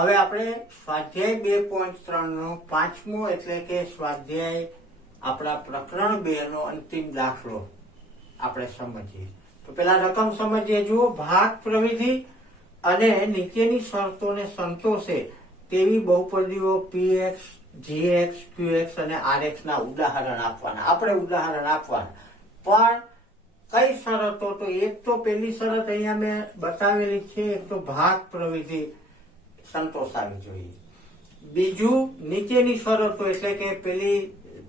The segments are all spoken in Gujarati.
હવે આપણે સ્વાધ્યાય 2.3 નો પાંચમો એટલે કે સ્વાધ્યાય આપણા પ્રકરણ 2 નો અંતિમ દાખલો આપણે સમજીએ. તો પેલા રકમ સમજીએ. જુઓ, ભાગ પ્રવિધિ અને નીચેની શરતોને સંતોષે તેવી બહુપદીઓ px, gx, qx અને rx ના ઉદાહરણ આપવાના. આપણે ઉદાહરણ આપવાના. પણ કઈ શરતો? તો એક તો પેલી શરત અહીંયા મેં બતાવેલી છે, એક તો ભાગ પ્રવિધિ સંતોષાવી જોઈએ. બીજું, નીચેની શરતો એટલે કે પેલી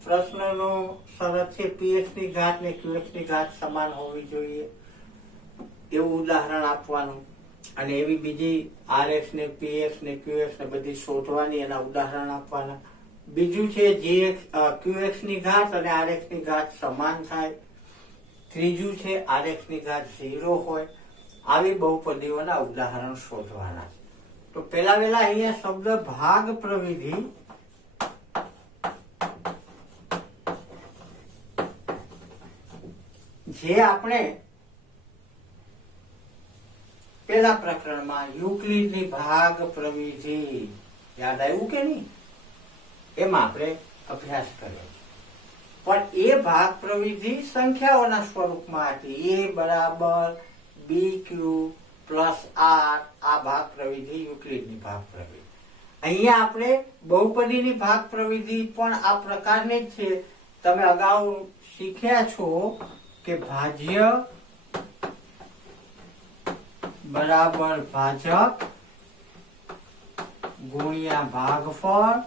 પ્રશ્નનો શરત છે px ની ઘાત ને qx ની ઘાત સમાન હોવી જોઈએ, એવું ઉદાહરણ આપવાનું. અને એવી બીજી rx ને px ને qx ને બધી શોધવાની, એના ઉદાહરણ આપવાના. બીજું છે qx ની ઘાત અને rx ની ઘાત સમાન થાય. ત્રીજું છે rx ની ઘાત 0 હોય. આવી બહુપદીઓના ઉદાહરણ શોધવાના. તો પેલા અહીંયા શબ્દ ભાગ પ્રવિધિ જે આપણે પેલા પ્રકરણમાં યુક્લિડની ભાગ પ્રવિધિ યાદ આવ્યું કે નહીં, એમાં આપણે અભ્યાસ કર્યો છે. પણ એ ભાગ પ્રવિધિ સંખ્યાઓના સ્વરૂપમાં હતી. a બરાબર bq પ્લસ r, આ ભાગ પ્રવિધિ યુક્લિડની ભાગ પ્રવિધિ. અહીંયા આપણે બહુપદીની ભાગ પ્રવિધિ પણ આ પ્રકારની જ છે. તમે અગાઉ શીખ્યા છો કે ભાજ્ય બરાબર ભાજક ગુણ્યા ભાગફળ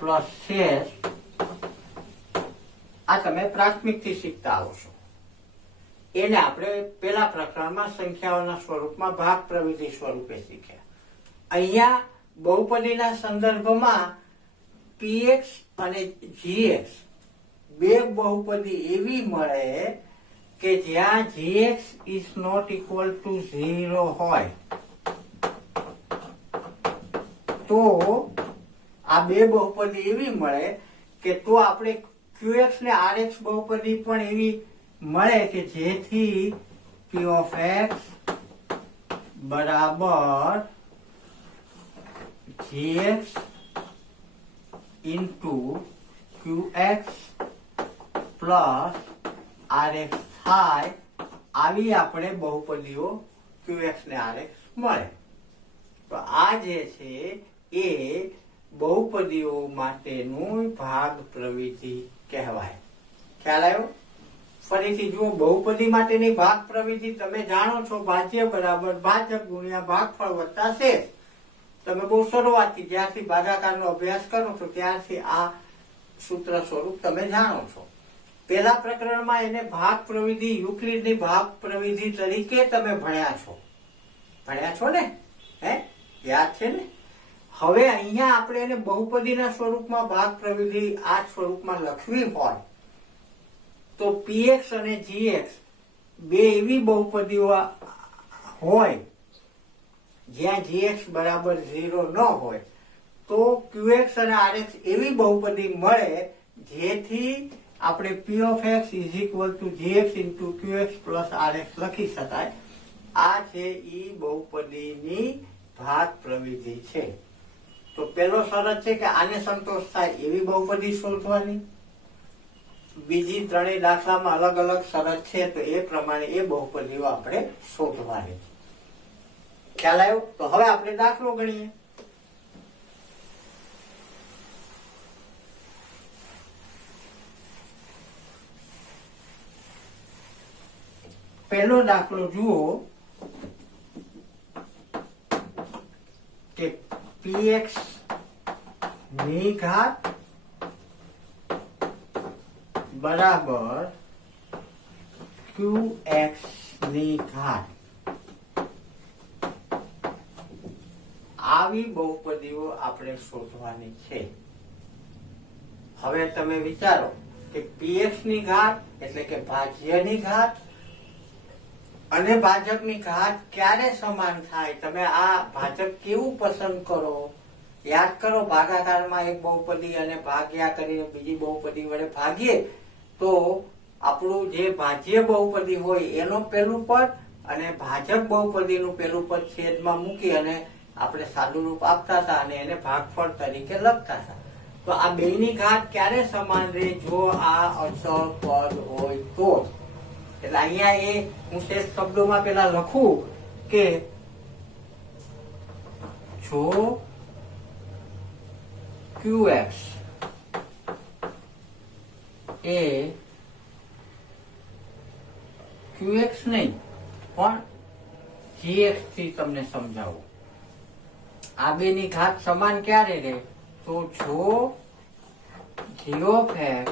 પ્લસ શેષ. આ તમે પ્રાથમિક થી શીખતા આવો છો. એને આપણે પેલા પ્રકરણમાં સંખ્યાઓના સ્વરૂપમાં ભાગ પ્રવિધિ સ્વરૂપે શીખ્યા. અહીંયા બહુપદીના સંદર્ભમાં px અને gx બે બહુપદી એવી મળે કે જ્યાં gx is not equal to 0 હોય. તો આ બે બહુપદી એવી મળે કે તો આપણે qx ને rx બહુપદી પણ એવી મળે કે જેથી p of x બરાબર gx into qx plus rx થાય. આવી આપણે બહુપદીઓ qx ને rx મળે. તો આ જે છે એ બહુપદીઓ માટેનું ભાગ પ્રવિધિ કહેવાય. ખ્યાલ આવ્યો? ફરીથી જુઓ, બહુપદી માટેની ભાગ પ્રવિધિ તમે જાણો છો, ભાજ્ય બરાબર ભાજક ગુણ્યા ભાગફળ વત્તા શેષ. તમે બહુ શરૂઆતથી જ્યારથી ભાગાકારનો અભ્યાસ કરો છો ત્યારથી આ સૂત્ર સ્વરૂપ તમે જાણો છો. પેલા પ્રકરણમાં એને ભાગ પ્રવિધિ, યુક્લિડની ભાગ પ્રવિધિ તરીકે તમે ભણ્યા છો ને? હે, યાદ છે ને? હવે અહીંયા આપણે એને બહુપદીના સ્વરૂપમાં ભાગ પ્રવિધિ આ સ્વરૂપમાં લખવી હોય તો px અને gx બે એવી બહુપદીઓ હોય જ્યાં gx બરાબર 0 ન હોય, તો qx અને rx એવી બહુપદી મળે જેથી આપણે p of x is equal to gx into qx plus rx લખી શકાય. આ છે ઈ બહુપદીની ભાગ પ્રવિધિ છે. તો પેલો શરત છે કે આને સંતોષ થાય એવી બહુપદી શોધવાની. બીજી ત્રણેય દાખલામાં અલગ અલગ શરત છે, તો એ પ્રમાણે એ બહુપદીઓ આપણે શોધવાની. ખ્યાલ આવ્યો? તો હવે આપણે દાખલો ગણીએ. પહેલો દાખલો જુઓ કે px ની ઘાત બરાબર qx ની ઘાત. આવી બહુપદીઓ આપણે શોધવાની છે. હવે તમે વિચારો કે px ની ઘાત એટલે કે ભાજ્યની ઘાત અને ભાજકની ઘાત ક્યારે સમાન થાય? તમે આ ભાજક કેવું પસંદ કરો? યાદ કરો, ભાગાકારમાં એક બહુપદી અને ભાગ્યા કરીને બીજી બહુપદી વડે ભાગીએ તો આપણું જે ભાજ્ય બહુપદી હોય એનો પહેલું પદ અને ભાજક બહુપદીનું પેલું પદ છેદમાં મૂકી અને આપણે સાદું રૂપ આપતા હતા અને એને ભાગફળ તરીકે લખતા હતા. તો આ બેની ઘાત ક્યારે સમાન રહે? જો આ અચળ પદ હોય તો. એટલે અહીંયા એ હું શેષ શબ્દોમાં પેલા લખું કે જો QX એ QX નહીં પણ GX થી તમને સમજાવું. આ બેની ઘાત સમાન ક્યારે રહે? તો જો g of x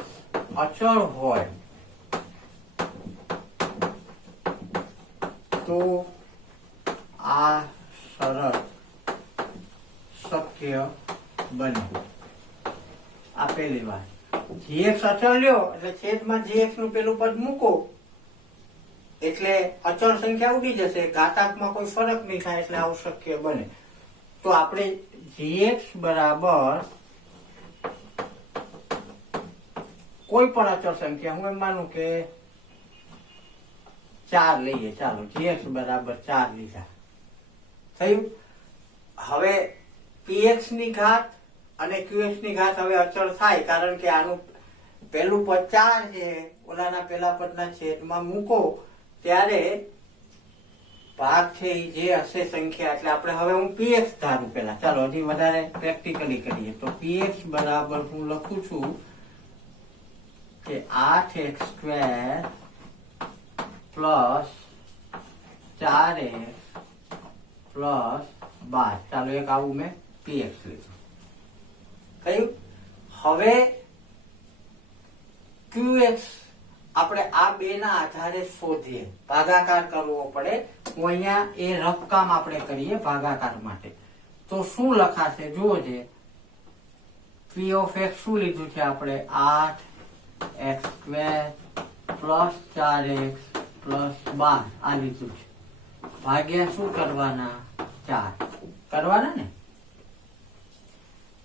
અચળ હોય તો આ શરત શક્ય બને. આ પહેલી વાત. gx અચળ લ્યો એટલે છેદમાં gx નું પેલું પદ મૂકો એટલે અચળ સંખ્યા ઉડી જશે, ઘાતાંકમાં કોઈ ફરક નહીં થાય એટલે આવું શક્ય બને. તો આપણે gx બરાબર કોઈ પણ અચળ સંખ્યા, હું એમ માનું કે 4 લઈએ, ચાલો gx બરાબર 4 લીધા, થયું. હવે px ની ઘાત અને qx ની ઘાત હવે અચળ થાય કારણ કે આનું પેલું પદ 4 છે, ઓલાના પેલા પદના છેદમાં મૂકો ત્યારે ભાગ છે એ જે હશે સંખ્યા, એટલે આપણે હવે હું px ધારું પેલા. ચાલો હજી વધારે પ્રેક્ટિકલી કરીએ. તો px બરાબર હું લખું છું કે 8x² પ્લસ 4x પ્લસ 12. ચાલો એક આવું મેં px લીધું, કયું. હવે qx આપણે આ બે ના આધારે શોધીએ, ભાગાકાર કરવો પડે. હું અહીંયા એ રફકામ આપણે કરીએ ભાગાકાર માટે. તો શું લખાશે જોજે. p of x શું લીધું છે આપણે? 8x² પ્લસ 4x પ્લસ 12 આ લીધું છે. ભાગ્યા શું કરવાના? 4 કરવાના ને.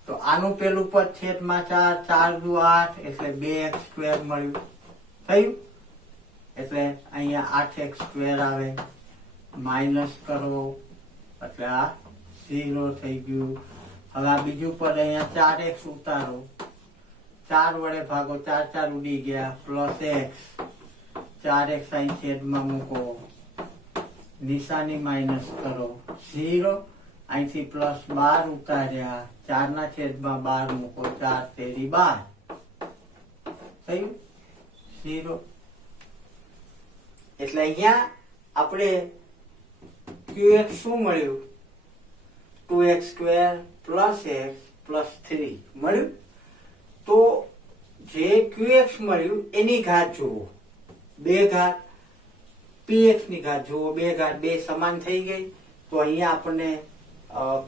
તો આનું પેલું પદ છેદમાં 4, 4 દુ 8 એટલે 2x² મળ્યું, થયું. એટલે અહીંયા 8x² આવે, માઇનસ કરો એટલે આ 0 થઈ ગયું. હવે આ બીજું પદ અહીંયા 4x ઉતારો, 4 વડે ભાગો, 4 4 ઉડી ગયા, પ્લસ x, 4x અહીં છેદમાં મૂકો, નિશાની માઇનસ કરો, 0. અહીંથી પ્લસ 12 ઉતાર્યા, 4 ના છેદમાં 12 મૂકો, 4 તેરી 12 થયું 0. એટલે અહીંયા આપણે qx શું મળ્યું? 2x² પ્લસ x પ્લસ 3 મળ્યું. તો જે qx મળ્યું એની ઘાત જુઓ, 2 ઘાત, px ની ઘાત જુઓ, 2 ઘાત, 2 સમાન થઈ ગઈ. તો અહીંયા આપણને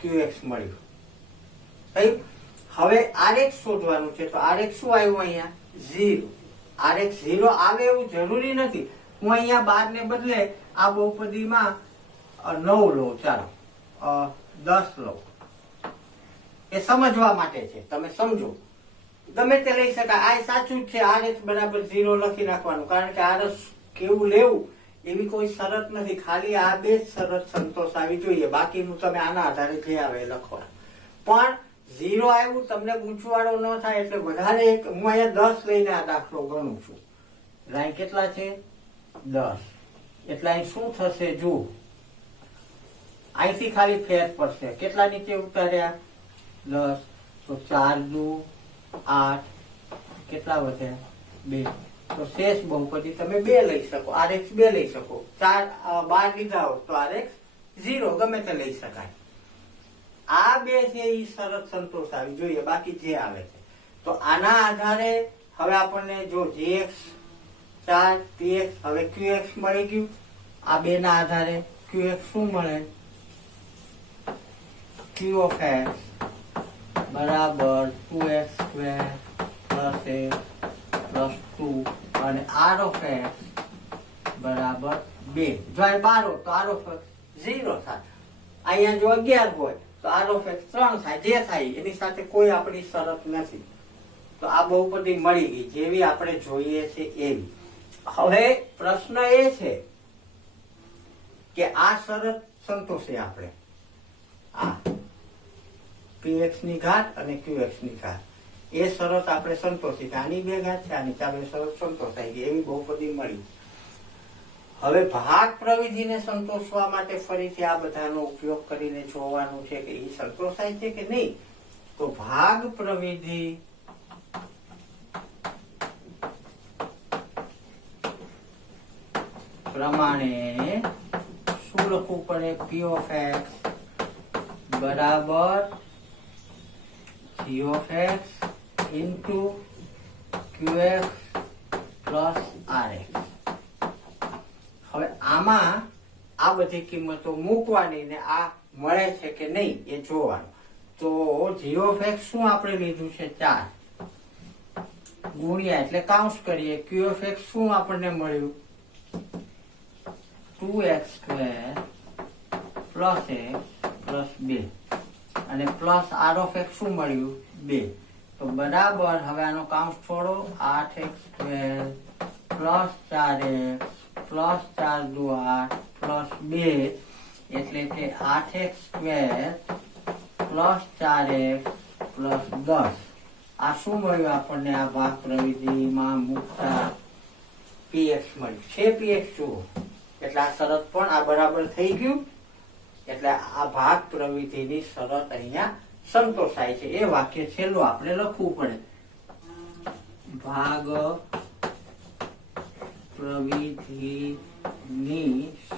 qx મળ્યું, થયું. હવે rx શોધવાનું છે. તો rx શું આવ્યું? અહીંયા 0. rx 0 આવે એવું જરૂરી નથી. હું અહીંયા 12 ને બદલે આ બહુપદીમાં 9 લો, ચાલો 10 લો. એ સમજવા માટે છે, તમે સમજો. ગમે તે લઈ શકાય. આ સાચું જ છે. rx બરાબર 0 લખી નાખવાનું, કારણ કે rx કેવું લેવું એવી કોઈ શરત નથી. ખાલી આ બે શરત સંતોષાવી જોઈએ, બાકીનું તમે આના આધારે જે આવે લખો. પણ 0 આવ્યું તમને ગૂંચવાડો ન થાય એટલે વધારે એક, હું અહીંયા 10 લઈને આ દાખલો ગણું છું. અહીં કેટલા છે? 10. એટલે અહીં શું થશે જો, અહીંથી ખાલી ફેર પડશે. કેટલા નીચે ઉતાર્યા? 10. તો 4 દુ 8, કેટલા વધ્યા? 2. તો શેષ બહુપદી તમે 2 લઈ શકો, rx 2 લઈ શકો. 12 લીધા હોત તો rx 0 ગમે તે લઈ શકાય. આ બે છે એ શરત સંતોષાવી જોઈએ, બાકી જે આવે છે. તો આના આધારે હવે આપણને જો gx 4 px, હવે qx મળી ગયું. આ બે ના આધારે qx શું મળે? q of x બરાબર 2x² પ્લસ x પ્લસ 2 અને r of x બરાબર 2. જો આ 12 હોય તો r of x 0 થાય. અહીંયા જો 11 હોય તો r of x 3 થાય. જે થાય એની સાથે કોઈ આપણી શરત નથી. તો આ બહુપદી મળી ગઈ જેવી આપણે જોઈએ છે એવી. હવે પ્રશ્ન એ છે કે આ શરત સંતોષે આપણે આ px ની ઘાત અને qx ની ઘાત એ શરત આપણે સંતોષી કે આની બે ઘાત છે આની ચાલો એ શરત સંતોષાઈ ગઈ એવી બહુપદી મળી. હવે ભાગ પ્રવિધિને સંતોષવા માટે ફરીથી આ બધાનો ઉપયોગ કરીને જોવાનું છે કે એ સંતોષાય છે કે નહીં. તો ભાગ પ્રવિધિ પ્રમાણે શું લખવું પડે? p of x બરાબર g of x into qx plus rx. હવે આમાં આ બધી કિંમતો મૂકવાની ને આ મળે છે કે નહીં એ જોવાનું. તો g of x શું આપણે લીધું છે 4 ગુણ્યા એટલે કાઉન્સ કરીએ q of x શું આપણને મળ્યું 2x square plus x plus 2 અને પ્લસ r of x શું મળ્યું 2. તો બરાબર હવે આનો કાઉન્સ છોડો 8x square plus 4x plus 4 દુ 8 plus 2 એટલે કે 8x square plus 4x plus 10. આ શું મળ્યું આપણને આ ભાગ પ્રવિધિમાં મૂકતા px મળ્યું છે. px જુઓ એટલે આ શરત પણ આ બરાબર થઈ ગયું એટલે આ ભાગ પ્રવિધિની શરત અહીંયા સંતોષાય છે. એ વાક્ય છેલ્લું આપણે લખવું પડે ભાગ પ્રવિધિની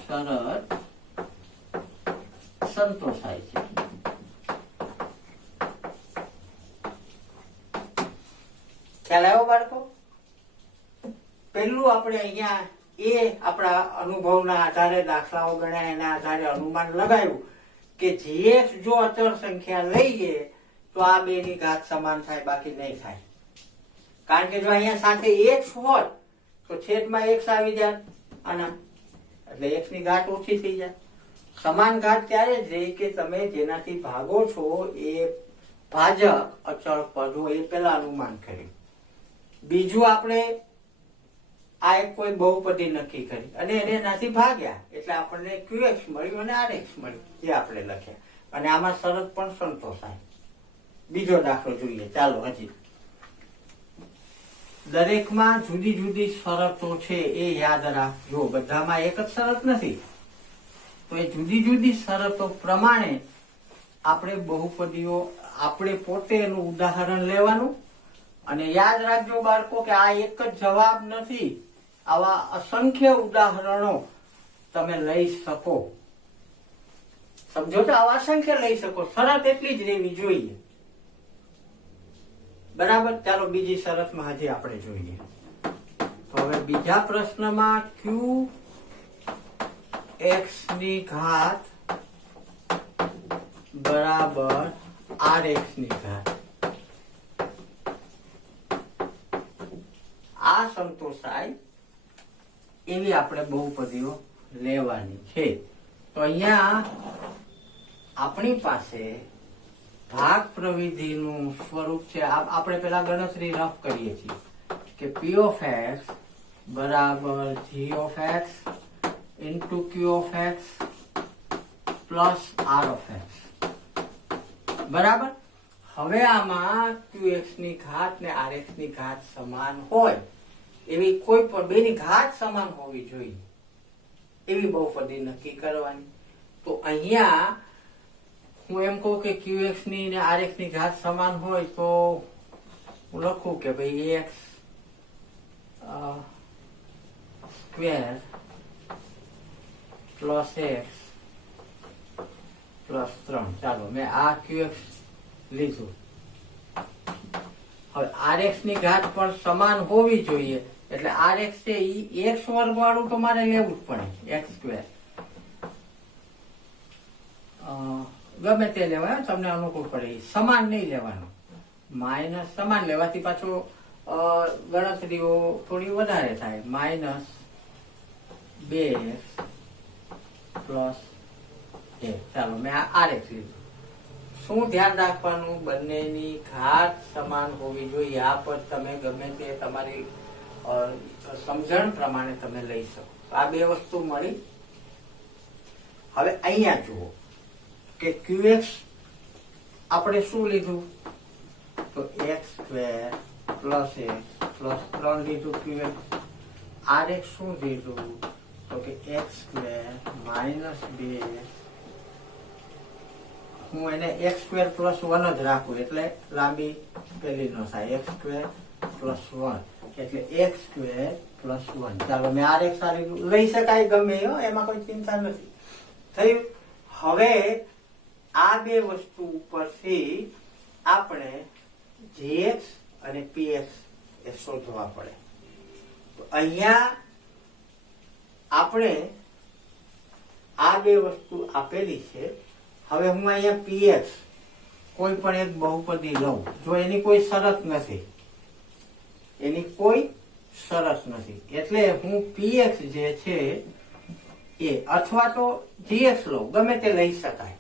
શરત સંતોષાય છે. ખ્યાલ આવ્યો બાળકો? પહેલું આપણે અહીંયા એ આપણા અનુભવના આધારે દાખલાઓ ગણ્યા એના આધારે અનુમાન લગાવ્યું કે gx જો અચળ સંખ્યા લઈએ તો આ બે ની ઘાત સમાન થાય બાકી નહીં થાય. કારણ કે જો અહીંયા સાથે x હોત તો છેદમાં x આવી જાય આના એટલે x ની ઘાત ઓછી થઈ જાય. સમાન ઘાત ત્યારે જ રહે કે તમે જેનાથી ભાગો છો એ ભાજક અચળ પદ હોય એ પેલા અનુમાન કર્યું. બીજું આપણે આ એક કોઈ બહુપદી નક્કી કરી અને એને એનાથી ભાગ્યા એટલે આપણને qx મળ્યું અને rx મળ્યું એ આપણે લખ્યા અને આમાં શરત પણ સંતોષાય. બીજો દાખલો જોઈએ ચાલો. હજી દરેકમાં જુદી જુદી શરતો છે એ યાદ રાખજો. બધામાં એક જ શરત નથી. તો એ જુદી જુદી શરતો પ્રમાણે આપણે બહુપદીઓ આપણે પોતે એનું ઉદાહરણ લેવાનું. અને યાદ રાખજો બાળકો કે આ એક જ જવાબ નથી. આવા અસંખ્ય ઉદાહરણો તમે લઈ શકો. સમજો તો આવા અસંખ્ય લઈ શકો. શરત એટલી જ રહેવી જોઈએ. બરાબર. ચાલો બીજી શરતમાં હજી આપણે જોઈએ. તો હવે બીજા પ્રશ્નમાં qx ની ઘાત બરાબર rx ની ઘાત આ સંતોષાય એવી આપણે બહુપદીઓ લેવાની છે. તો અહીંયા આપણી પાસે ભાગ પ્રવિધિનું સ્વરૂપ છે. આપણે પેલા ગણતરી રફ કરીએ છીએ કે p of x બરાબર g of x into q of x plus r of x બરાબર. હવે આમાં qx ની ઘાત ને rx ની ઘાત સમાન હોય એવી કોઈ પણ બેની ઘાત સમાન હોવી જોઈએ એવી બહુપદી નક્કી કરવાની. તો અહીંયા હું એમ કહું કે qx ની ને rx ની ઘાત સમાન હોય તો હું લખું કે ભાઈ x square plus x plus 3. ચાલો મેં આ qx લીધું. હવે rx ની ઘાત પણ સમાન હોવી જોઈએ એટલે rx છે ઈ x વર્ગ વાળું તો મારે લેવું જ પડે. x સ્ક્વેર ગમે તે લેવાય તમને અનુકૂળ પડે. સમાન નહીં લેવાનું. માઇનસ સમાન લેવાથી પાછો ગણતરીઓ થોડી વધારે થાય. -2x plus 1. ચાલો મેં આ rx લીધું. શું ધ્યાન રાખવાનું? બંનેની ઘાત સમાન હોવી જોઈએ. આ પદ તમે ગમે તે તમારી સમજણ પ્રમાણે તમે લઈ શકો. આ બે વસ્તુ મળી. હવે અહીંયા જુઓ કે QX આપણે શું લીધું તો x² પ્લસ x પ્લસ 3 લીધું QX. RX શું લીધું તો કે x² માઇનસ 2. હું એને x² પ્લસ 1 જ રાખું એટલે લાંબી પેલી નો થાય x² પ્લસ 1 એટલે x² પ્લસ 1. ચાલો મેં RX આ લીધું, લઈ શકાય ગમે એમાં કોઈ ચિંતા નથી. થયું. હવે આ બે વસ્તુ ઉપરથી આપણે gx અને px એ શોધવા પડે. તો અહીંયા આપણે આ બે વસ્તુ આપેલી છે. હવે હું અહીંયા px કોઈ પણ એક બહુપદી લઉં, જો એની કોઈ શરત નથી, એની કોઈ શરત નથી, એટલે હું px જે છે એ અથવા તો gx લઉં, ગમે તે લઈ શકાય.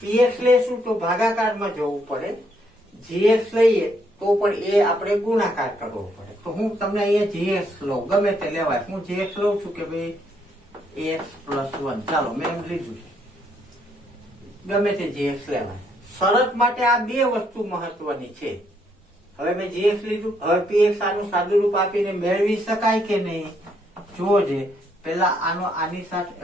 px લેશું તો ભાગાકારમાં જવું પડે, gx લઈએ તો પણ એ આપણે ગુણાકાર કરવો પડે. તો હું તમને અહીંયા gx લઉં, ગમે તે લેવાય. હું gx લઉં છું કે ભાઈ x પ્લસ 1. ચાલો મેં એમ લીધું છે, ગમે તે gx લેવાય. શરત માટે આ બે વસ્તુ મહત્વની છે. હવે મેં gx લીધું, હવે px આનું સાદું રૂપ આપીને મેળવી શકાય કે નહીં જોજે. પેલા આની સાથે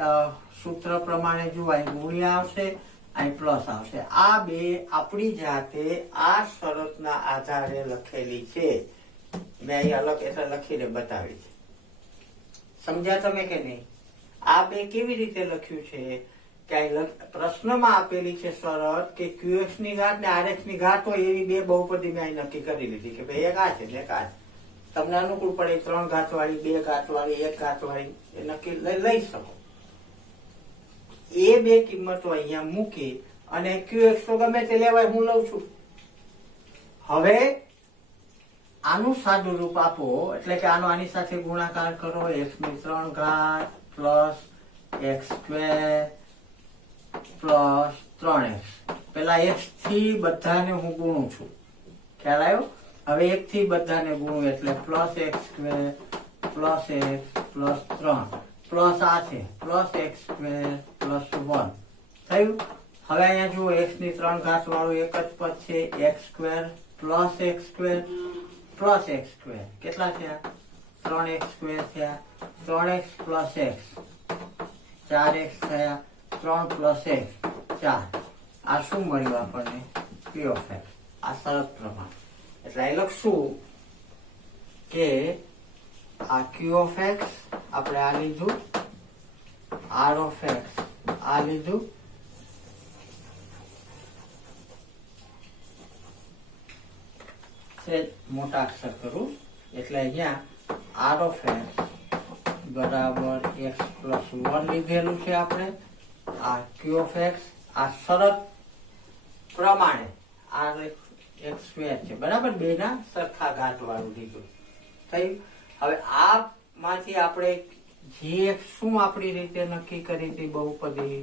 સૂત્ર પ્રમાણે જોવાય, ગુણ્યા આવશે, અહીં પ્લસ આવશે. આ બે આપણી જાતે આ શરતના આધારે લખેલી છે. મેં અહીં અલગ એટલે લખીને બતાવી છે. સમજ્યા તમે કે નહીં? આ બે કેવી રીતે લખ્યું છે કે પ્રશ્નમાં આપેલી છે શરત કે QX ની ઘાત ને RX ની ઘાત હોય એવી બે બહુપદી મેં અહીં નક્કી કરી લીધી કે ભાઈ એક આ છે ને એક આ છે. તમને અનુકૂળ પડે 3 ઘાત વાળી, 2 ઘાત વાળી, 1 ઘાત વાળી એ નક્કી લઈ શકો. એ બે કિંમતો અહીંયા મૂકી અને QX તો ગમે તે લેવાય, હું લઉં છું. હવે આનું સાદું રૂપ આપો એટલે કે આની સાથે ગુણાકાર કરો, x ની 3 ઘાત પ્લસ x² પ્લસ 3x. પેલા x થી બધાને હું ગુણું છું, ખ્યાલ આવ્યો? હવે 1 થી બધાને ગુણું એટલે plus x² plus x plus 3 plus આ છે પ્લસ x² પ્લસ 1. થયું. હવે અહીંયા જુઓ x ની 3 ઘાત વાળું એક જ પદ છે, x² plus x² plus x². કેટલા થયા? 3x² થયા, 3x પ્લસ x 4x થયા, 3 પ્લસ x 4. આ શું મળ્યું આપણને? p of x. આ શરત પ્રમાણે એટલે અહીં લખશું કે આ q of x આપણે આ લીધું, r of x આ લીધું, મોટા અક્ષર કરું એટલે અહીંયા r of x બરાબર x પ્લસ 1 લીધેલું છે આપણે. આ q of x આ શરત પ્રમાણે x² છે બરાબર, બે ના સરખા ઘાત વાળું લીધું. થયું. હવે આ માંથી આપણે gx શું આપણી રીતે નક્કી કરી હતી બહુપદી?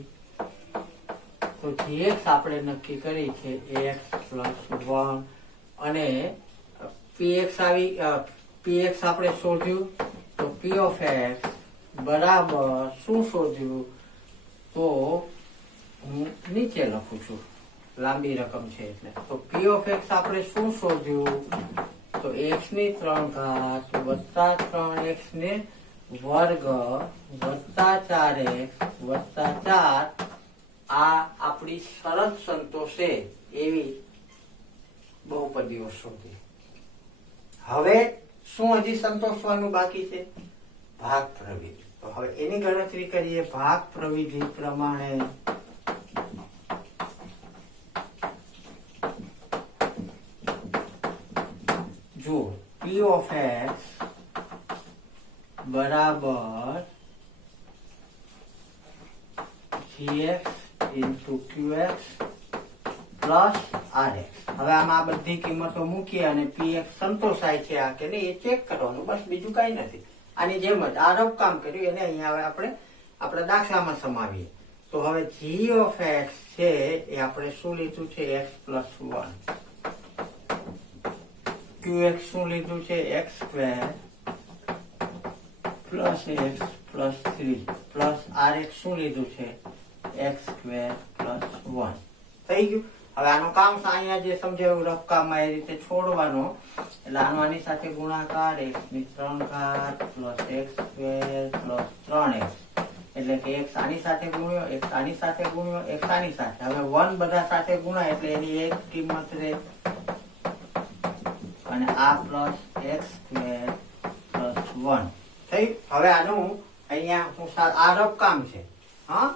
તો gx આપણે નક્કી કરી છે x પ્લસ 1 અને px આપણે શોધ્યું તો p of x બરાબર શું શોધ્યું? તો હું નીચે લખું છું, લાંબી રકમ છે એટલે. તો p of x આપણે શું શોધ્યું? તો x ની 3 ઘાત વત્તા 3x ને વર્ગ વત્તા 4x વત્તા 4. આ આપણી શરત સંતોષે એવી બહુપદીઓ શોધી. હવે શું હજી સંતોષવાનું બાકી છે? ભાગ પ્રવિધિ. તો હવે એની ગણતરી કરીએ. ભાગ પ્રવિધિ પ્રમાણે જો p of x બરાબર gx into qx plus rx. હવે આમાં બધી કિંમતો મૂકીએ અને px સંતોષાય છે આ કે નહીં એ ચેક કરવાનું, બસ બીજું કઈ નથી. આની જેમ જ આ રફ કામ કર્યું એને અહીંયા હવે આપણે આપણા દાખલામાં સમાવીએ. તો હવે g of x છે એ આપણે શું લીધું છે? x plus 1. qx શું લીધું છે? x² plus x plus 3 plus R X શું લીધું છે એક્સ સ્ક્વેર પ્લસ 1 થઈ ગયું. હવે આનું કામ અહીંયા જે સમજાયું રફ કામમાં એ રીતે છોડવાનો એટલે આનો આની સાથે ગુણાકાર x ની 3 ઘાત plus x square plus 3x એટલે કે x આની સાથે ગુણ્યો x આની સાથે ગુણ્યો x આની સાથે. હવે 1 બધા સાથે ગુણાય એટલે એની એક કિંમત રહે અને આ પ્લસ એક્સ સ્ક્વેર પ્લસ 1 થઈ. હવે આનું અહીંયા હું આ રફ કામ છે. હા,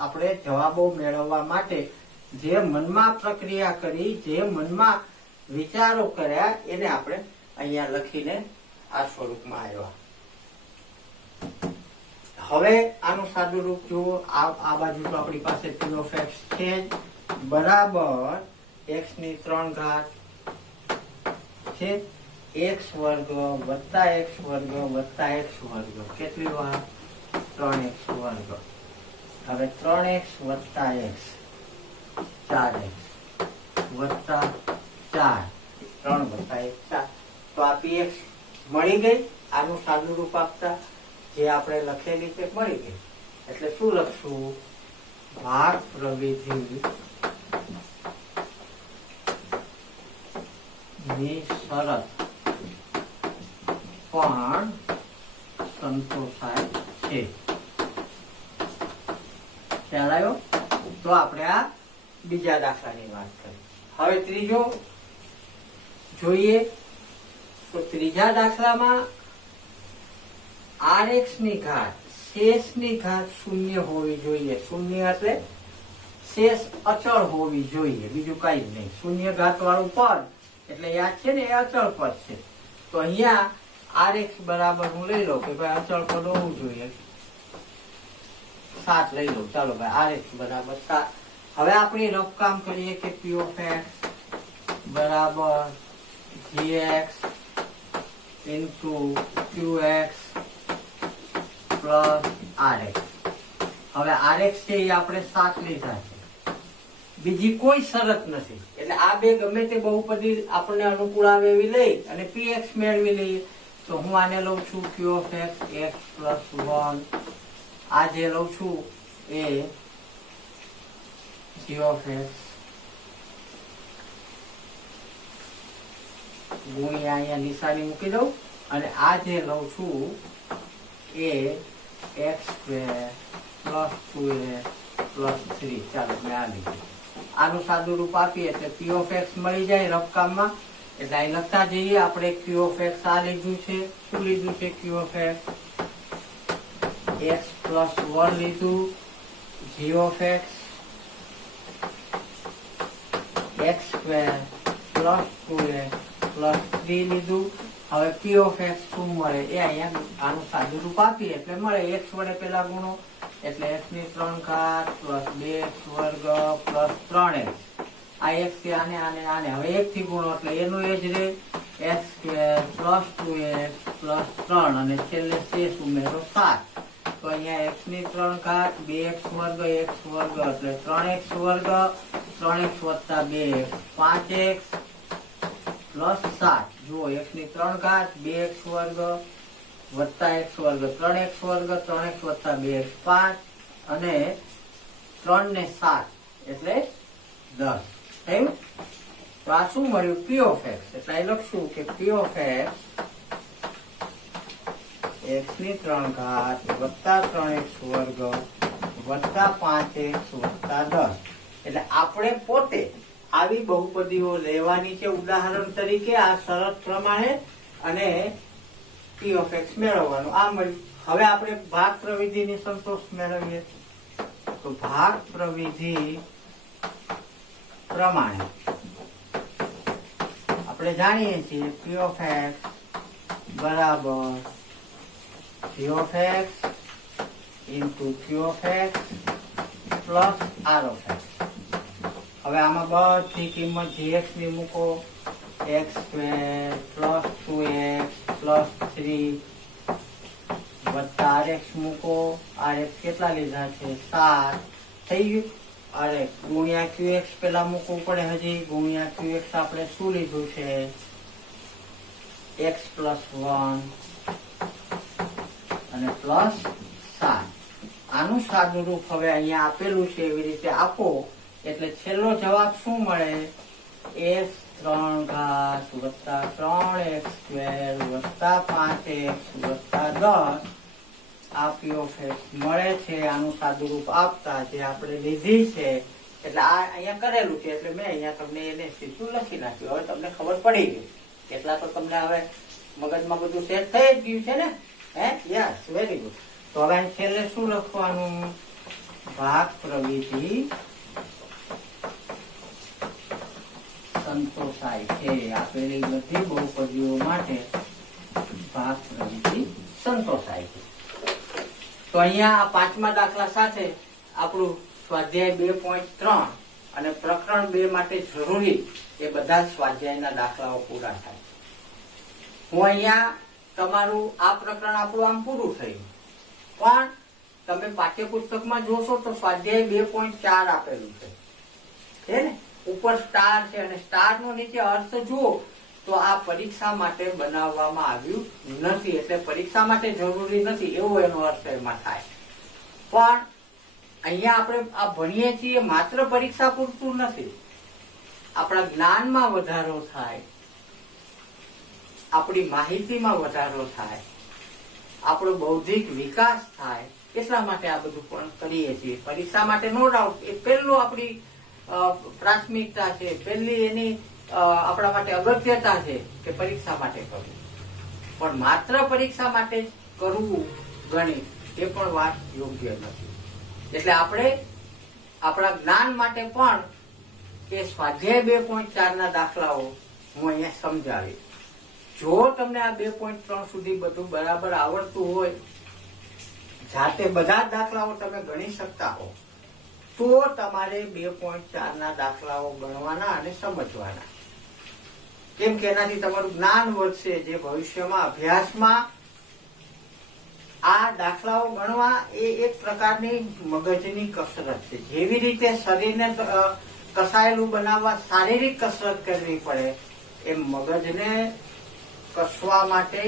આપણે જવાબો મેળવવા માટે જે મનમાં પ્રક્રિયા કરી, જે મનમાં વિચારો કર્યા એને આપણે અહીંયા લખીને આ સ્વરૂપમાં આવ્યા. હવે આનું સાદું રૂપ જુઓ. આ બાજુ તો આપણી પાસે p of x છે બરાબર x ની 3 ઘાત છે x વર્ગ વત્તા x વર્ગ વત્તા x વર્ગ કેટલી વાર 3x વર્ગ. હવે 3x વત્તા x 4x વત્તા 4 3 વત્તા 1 4 તો આ px મળી ગઈ. આનું સાદું રૂપ આપતા જે આપણે લખેલી છે મળી ગઈ. એટલે શું લખશું ભાગ પ્રવિધિ ની શરત પણ સંતોષાય છે. ખ્યાલ આવ્યો? તો આપણે આ બીજા દાખલાની વાત કરી. હવે ત્રીજો જોઈએ તો ત્રીજા દાખલામાં rx ની ઘાત શેષની ઘાત શૂન્ય હોવી જોઈએ. શૂન્ય એટલે શેષ અચળ હોવી જોઈએ, બીજું કઈ જ નહીં. શૂન્ય ઘાત વાળું પદ એટલે યાદ છે ને એ અચળ પદ છે. તો અહીંયા rx બરાબર હું લઈ લઉં કે ભાઈ અચળ પદ હોવું જોઈએ 7 લઈ લઉં. ચાલો ભાઈ rx બરાબર 7. હવે આપણે રફ કામ કરીએ કે p of x બરાબર gx into qx plus rx. હવે rx છે એ આપણે 7 લીધા છે, બીજી કોઈ શરત નથી. એટલે આ બે ગમે તે બહુપદી આપણને અનુકૂળ આવે એવી લઈ અને px મેળવી લઈએ. તો હું આને લઉં છું q of x x plus 1. આ જે લઉં છું એ g of x ગુણ્યા અહીંયા નિશાની મૂકી દઉં અને આ જે લઉં છું એ x square plus 2x plus 3. ચાલો મેં આ લીધું. આનું સાદું રૂપ આપીએ એટલે p of x મળી જાય રફકામમાં. એટલે અહીં લખતા જઈએ. આપણે q of x આ લીધું છે. શું લીધું છે q of x x plus 1 લીધું. g of x x square plus 2x plus 3 લીધું. હવે p of x શું મળે એ અહીંયા આનું સાદું રૂપ આપીએ એટલે મળે x વડે પેલા ગુણો એટલે x ની 3 ઘાત પ્લસ 2x વર્ગ પ્લસ 3x. આ x થી આને આને આને હવે 1 થી ગુણો એટલે એનું એ જ રહે x square plus 2x plus 3 અને છેલ્લે શેષ ઉમેરો 7. તો અહીંયા x ની 3 ઘાત 2x વર્ગ x વર્ગ એટલે 3x વર્ગ 3x વત્તા 2x 5x પ્લસ 7. જુઓ x ની 3 ઘાત 2x વર્ગ વત્તા x વર્ગ 3x વર્ગ 3x વત્તા 2x 5 અને 3 ને 7 એટલે 10 થયું. તો આ શું મળ્યું p of x. એટલે અહીં લખશું કે p of x x ની 3 ઘાત વત્તા 3x વર્ગ વત્તા 5x વત્તા 10. એટલે આપણે પોતે આવી બહુપદીઓ લેવાની છે ઉદાહરણ તરીકે આ શરત પ્રમાણે અને p of x મેળવવાનું. આ મળ્યું. હવે આપણે ભાગ પ્રવિધિની સંતોષ મેળવીએ તો ભાગ પ્રવિધિ પ્રમાણે આપણે જાણીએ છીએ p of x બરાબર g of x into q of x plus r of x. હવે આમાં બધી કિંમત gx ની મૂકો x square plus 2x plus 3 વત્તા rx મૂકો. rx કેટલા લીધા છે 7 થઈ ગયું. rx ગુણ્યા qx પેલા મૂકવું પડે હજી. ગુણ્યા qx આપણે શું લીધું છે x પ્લસ 1 અને પ્લસ 7. આનું સાદુરૂપ હવે અહીંયા આપેલું છે એવી રીતે આપો એટલે છેલ્લો જવાબ શું મળે? x 3 ઘાત વત્તા 3x સ્ક્વેર વત્તા 5x વત્તા 10 આ p of x મળે છે. આનું સાદુરૂપ આપતા જે આપણે લીધી છે એટલે આ અહીંયા કરેલું છે એટલે મેં અહીંયા તમને એને સીધું લખી નાખ્યું. હવે તમને ખબર પડી ગઈ. એટલા તો તમને હવે મગજમાં બધું સેટ થઈ જ ગયું છે ને? હે, યસ, વેરી ગુડ. તો હવે છેલ્લે શું લખવાનું? ભાગ પ્રવિધિ સંતોષાય છે. આપેલી બધી બહુપદીઓ માટે ભાગ પ્રવિધિ સંતોષાય છે. તો અહીંયા આ પાંચમા દાખલા સાથે આપણું સ્વાધ્યાય 2.3 અને પ્રકરણ 2 માટે જરૂરી એ બધા સ્વાધ્યાયના દાખલાઓ પૂરા થાય. હું અહીંયા તમારું આ પ્રકરણ આપણું આમ પૂરું થયું, પણ તમે પાઠ્યપુસ્તકમાં જોશો તો સ્વાધ્યાય 2.4 આપેલું છે ને? ઉપર સ્ટાર છે અને સ્ટાર નો નીચે અર્થ જુઓ તો આ પરીક્ષા માટે બનાવવામાં આવ્યું નથી, એટલે પરીક્ષા માટે જરૂરી નથી એવો એનો અર્થ એમાં થાય. પણ અહીંયા આપણે આ ભણીએ છીએ માત્ર પરીક્ષા પૂરતું નથી. આપણા જ્ઞાનમાં વધારો થાય, આપણી માહિતીમાં વધારો થાય, આપણો બૌદ્ધિક વિકાસ થાય, એટલા માટે આ બધું પણ કરીએ છીએ. પરીક્ષા માટે નો ડાઉટ એ પહેલું આપણી પ્રાથમિકતા છે, પહેલી એની આપણા માટે અગત્યતા છે કે પરીક્ષા માટે કરવું. પણ માત્ર પરીક્ષા માટે કરવું ગણિત એ પણ વાત યોગ્ય નથી. એટલે આપણે આપણા જ્ઞાન માટે પણ એ સ્વાધ્યાય 2.4 ના દાખલાઓ હું અહીંયા સમજાવી. જો તમને આ 2.3 સુધી બધું બરાબર આવડતું હોય, જાતે બધા જ દાખલાઓ તમે ગણી શકતા હો, તો તમારે 2.4 ના દાખલાઓ ગણવાના અને સમજવાના. કેમ કે એનાથી તમારું જ્ઞાન વધશે. જે ભવિષ્યમાં અભ્યાસમાં આ દાખલાઓ ગણવા એ એક પ્રકારની મગજની કસરત છે. જેવી રીતે શરીરને કસાયેલું બનાવવા શારીરિક કસરત કરવી પડે, એમ મગજને કસવા માટે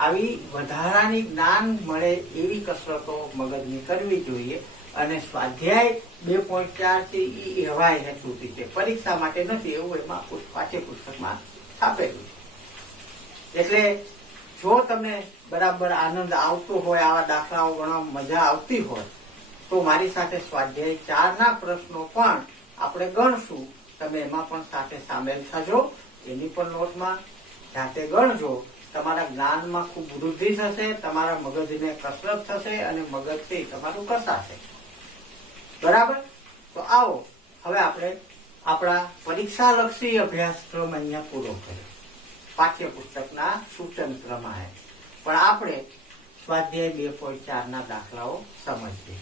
આવી વધારાની જ્ઞાન મળે એવી કસરતો મગજની કરવી જોઈએ. અને સ્વાધ્યાય 2.4 થી એવાય હેતુથી છે, પરીક્ષા માટે નથી એવું એમાં પાઠ્યપુસ્તકમાં આપેલું છે. એટલે જો તમને બરાબર આનંદ આવતો હોય, આવા દાખલાઓ ગણવામાં મજા આવતી હોય, તો મારી સાથે સ્વાધ્યાય 4 ના પ્રશ્નો પણ આપણે ગણશું. તમે એમાં પણ સાથે સામેલ થજો. એની પણ નોટમાં જાતે ગણજો. તમારા જ્ઞાનમાં ખૂબ વૃદ્ધિ થશે, તમારા મગજને કસરત થશે અને મગજથી તમારું કસાશે. બરાબર? તો આવો હવે આપણે આપણા પરીક્ષાલક્ષી અભ્યાસક્રમ અહીંયા પૂરો કર્યો પાઠ્યપુસ્તકના સૂચન પ્રમાણે. પણ આપણે સ્વાધ્યાય 2.4 ના દાખલાઓ સમજીએ.